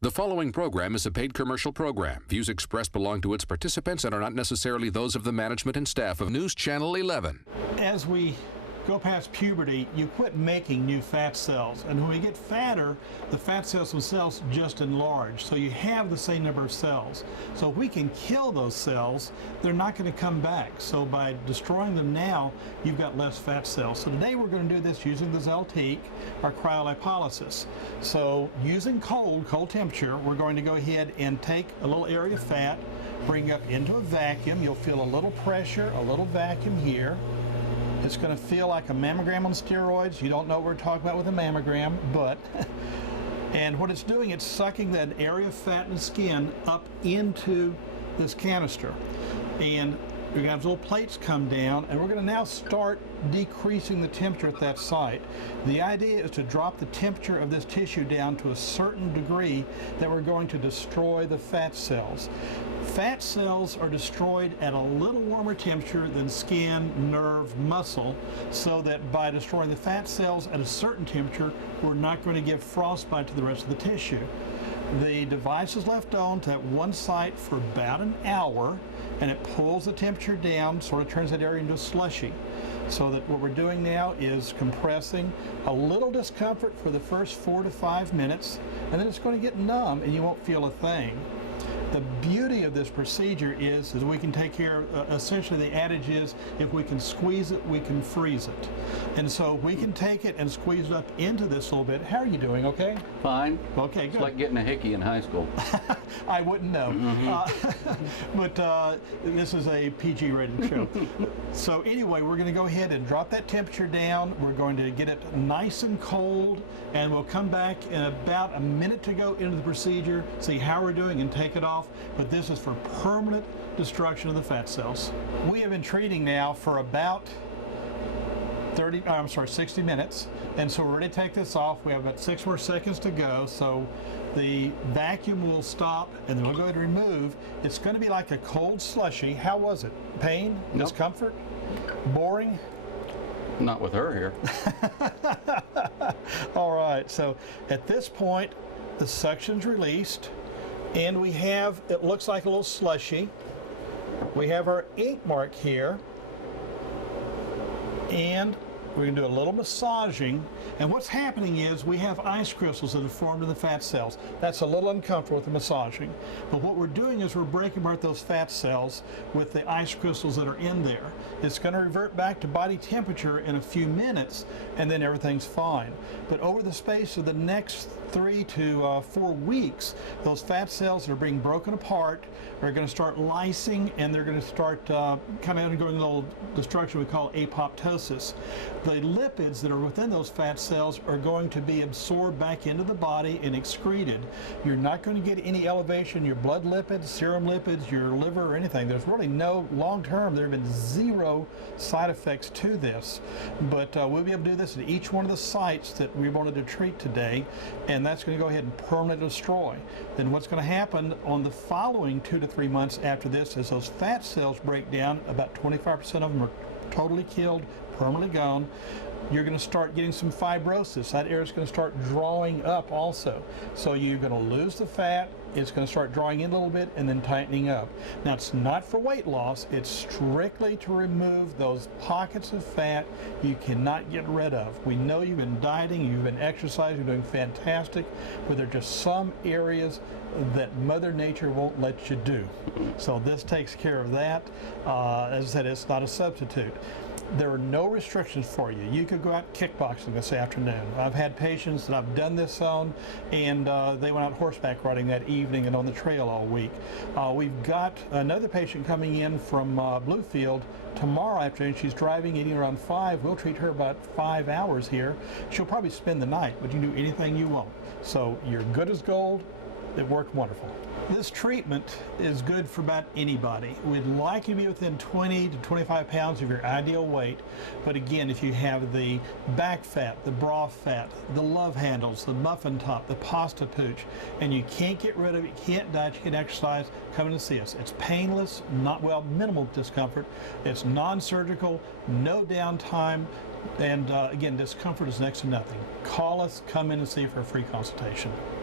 The following program is a paid commercial program. Views expressed belong to its participants and are not necessarily those of the management and staff of News Channel 11. As we go past puberty, you quit making new fat cells. And when we get fatter, the fat cells themselves just enlarge. So you have the same number of cells. So if we can kill those cells, they're not going to come back. So by destroying them now, you've got less fat cells. So today we're going to do this using the Zeltique, our cryolipolysis. So using cold temperature, we're going to go ahead and take a little area of fat, bring up into a vacuum. You'll feel a little pressure, a little vacuum here. It's going to feel like a mammogram on steroids. You don't know what we're talking about with a mammogram, but and what it's doing, it's sucking that area of fat in the skin up into this canister. And we're going to have little plates come down, and we're going to now start decreasing the temperature at that site. The idea is to drop the temperature of this tissue down to a certain degree that we're going to destroy the fat cells. Fat cells are destroyed at a little warmer temperature than skin, nerve, muscle, so that by destroying the fat cells at a certain temperature, we're not going to give frostbite to the rest of the tissue. The device is left on to one site for about an hour, and it pulls the temperature down, sort of turns that area into a slushy. So that what we're doing now is compressing, a little discomfort for the first 4 to 5 minutes, and then it's going to get numb and you won't feel a thing. The beauty of this procedure is we can take care of, essentially the adage is, if we can squeeze it, we can freeze it. And so we can take it and squeeze it up into this a little bit. How are you doing, okay? Fine. Okay, good. It's like getting a hickey in high school. I wouldn't know. But this is a PG rated show. So anyway, we're going to go ahead and drop that temperature down. We're going to get it nice and cold, and we'll come back in about a minute to go into the procedure, see how we're doing, and take it off. But this is for permanent destruction of the fat cells. We have been treating now for about 60 minutes, and so we're ready to take this off. We have about 6 more seconds to go, so the vacuum will stop, and then we'll go ahead and remove. It's going to be like a cold slushy. How was it? Pain? Nope. Discomfort? Boring? Not with her here. All right, so at this point, the suction's released, and we have, it looks like a little slushy. We have our ink mark here, and we're going to do a little massaging. And what's happening is we have ice crystals that have formed in the fat cells. That's a little uncomfortable with the massaging. But what we're doing is we're breaking apart those fat cells with the ice crystals that are in there. It's going to revert back to body temperature in a few minutes, and then everything's fine. But over the space of the next 3 to 4 weeks, those fat cells that are being broken apart are going to start lysing, and they're going to start kind of undergoing a little destruction we call apoptosis. The lipids that are within those fat cells are going to be absorbed back into the body and excreted. You're not going to get any elevation in your blood lipids, serum lipids, your liver, or anything. There's really no long-term, there have been 0 side effects to this. But we'll be able to do this at each one of the sites that we wanted to treat today, and that's going to go ahead and permanently destroy. Then what's going to happen on the following 2 to 3 months after this is those fat cells break down. About 25% of them are totally killed, permanently gone. You're going to start getting some fibrosis. That area is going to start drawing up also. So you're going to lose the fat, it's going to start drawing in a little bit and then tightening up. Now, it's not for weight loss, it's strictly to remove those pockets of fat you cannot get rid of. We know you've been dieting, you've been exercising, you're doing fantastic, but there are just some areas that Mother Nature won't let you do. So this takes care of that. As I said, it's not a substitute. There are no restrictions for you. You could go out kickboxing this afternoon. I've had patients that I've done this on, and they went out horseback riding that evening and on the trail all week. We've got another patient coming in from Bluefield tomorrow afternoon. She's driving, eating around 5. We'll treat her about 5 hours here. She'll probably spend the night, but you can do anything you want. So you're good as gold. It worked wonderful. This treatment is good for about anybody. We'd like you to be within 20 to 25 pounds of your ideal weight, but again, if you have the back fat, the bra fat, the love handles, the muffin top, the pasta pooch, and you can't get rid of it, you can't diet, you can't exercise, come in and see us. It's painless, minimal discomfort. It's non-surgical, no downtime, and again, discomfort is next to nothing. Call us, come in and see for a free consultation.